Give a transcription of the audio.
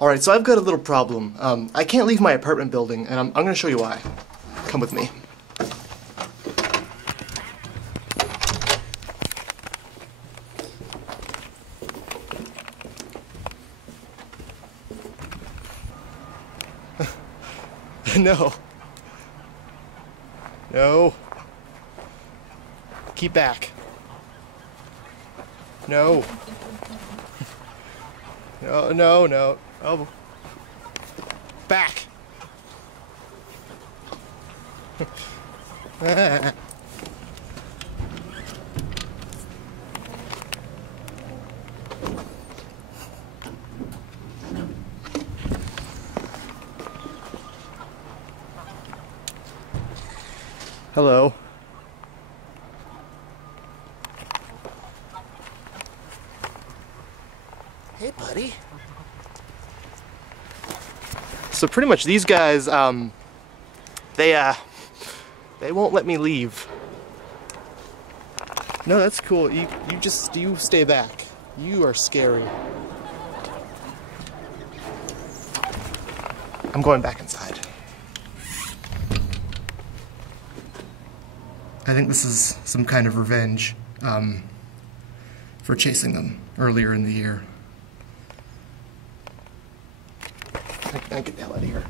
Alright, so I've got a little problem. I can't leave my apartment building, and I'm gonna show you why. Come with me. No. No. Keep back. No. No, no, no. Oh. Back. Hello. Hey, buddy. So pretty much these guys, they won't let me leave. No, that's cool. You stay back. You are scary. I'm going back inside. I think this is some kind of revenge for chasing them earlier in the year. I get the hell out of here.